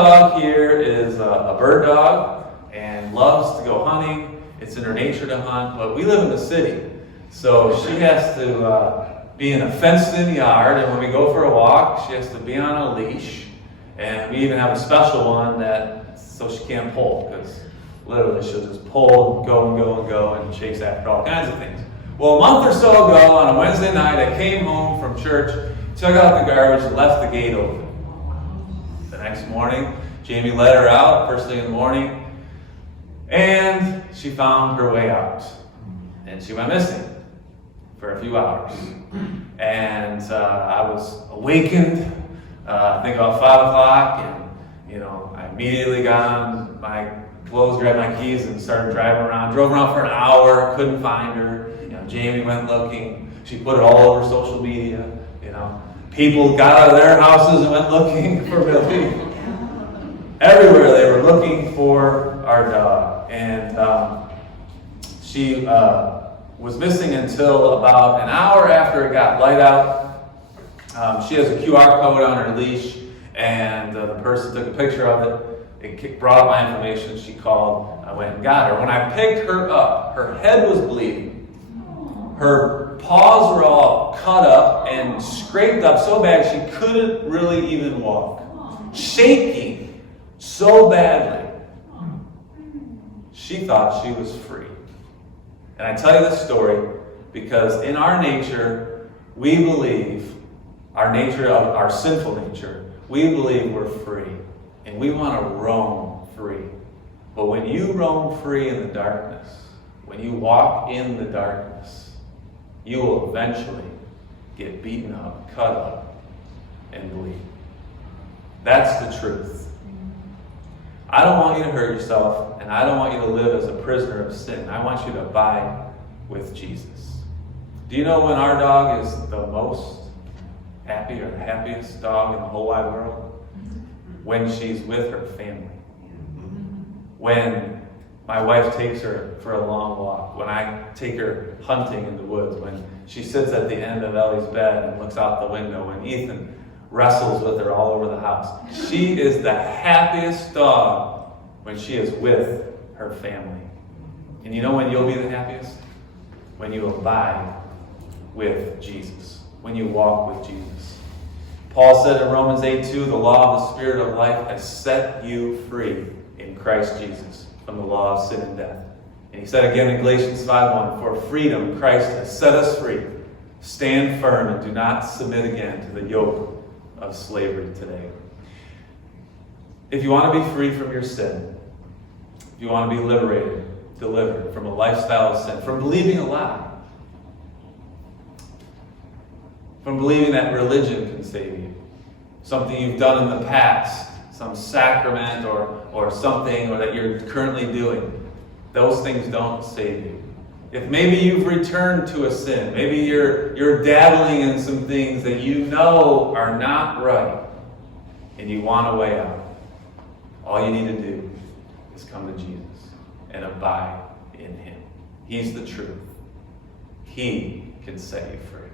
Dog here is a bird dog and loves to go hunting. It's in her nature to hunt, but we live in the city, so she has to be in a fenced-in yard, and when we go for a walk, she has to be on a leash, and we even have a special one that so she can't pull, because literally she'll just pull and go and go and go and chase after all kinds of things. Well, a month or so ago, on a Wednesday night, I came home from church, took out the garbage, and left the gate open. The next morning, Jamie let her out, first thing in the morning, and she found her way out. And she went missing for a few hours. And I was awakened, I think about 5 o'clock, and I immediately got on my clothes, grabbed my keys, and started driving around. Drove around for an hour, couldn't find her. Jamie went looking. She put it all over social media. People got out of their houses and went looking for Billy. Everywhere they were looking for our dog. And she was missing until about an hour after it got light out. She has a QR code on her leash, and the person took a picture of it. It brought up my information. She called. I went and got her. When I picked her up, her head was bleeding. Her paws were all cut up and scraped up so bad she couldn't really even walk. Shaking so badly. She thought she was free. And I tell you this story because in our nature, we believe, our sinful nature, we believe we're free. And we want to roam free. But when you roam free in the darkness, when you walk in the darkness, you will eventually get beaten up, cut up, and bleed. That's the truth. I don't want you to hurt yourself, and I don't want you to live as a prisoner of sin. I want you to abide with Jesus. Do you know when our dog is the most happy or the happiest dog in the whole wide world? When she's with her family. When my wife takes her for a long walk, when I take her hunting in the woods, when she sits at the end of Ellie's bed and looks out the window, when Ethan wrestles with her all over the house. She is the happiest dog when she is with her family. And you know when you'll be the happiest? When you abide with Jesus. When you walk with Jesus. Paul said in Romans 8:2, the law of the Spirit of life has set you free in Christ Jesus from the law of sin and death. And he said again in Galatians 5:1, for freedom Christ has set us free. Stand firm and do not submit again to the yoke of slavery today. If you want to be free from your sin, if you want to be liberated, delivered from a lifestyle of sin, from believing a lie, from believing that religion can save you, something you've done in the past, some sacrament or something or that you're currently doing, those things don't save you. If maybe you've returned to a sin, maybe you're dabbling in some things that you know are not right, and you want a way out, all you need to do is come to Jesus and abide in Him. He's the truth. He can set you free.